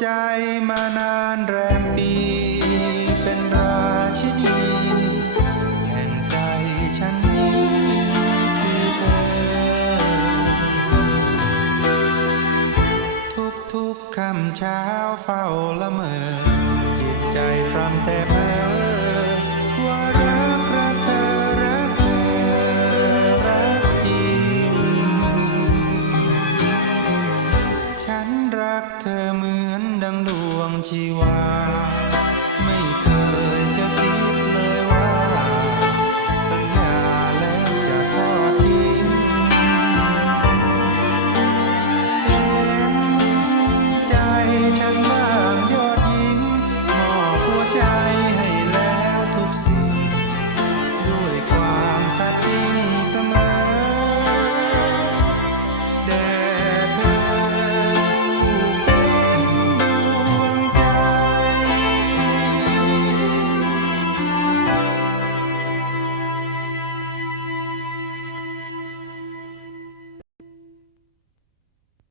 ใจมานานแรมปีเป็นราชนี แห่งใจฉันนี้คือเธอ ทุกทุกคำเช้าเฝ้าละเมอจิตใจพรำแต้ 忘记我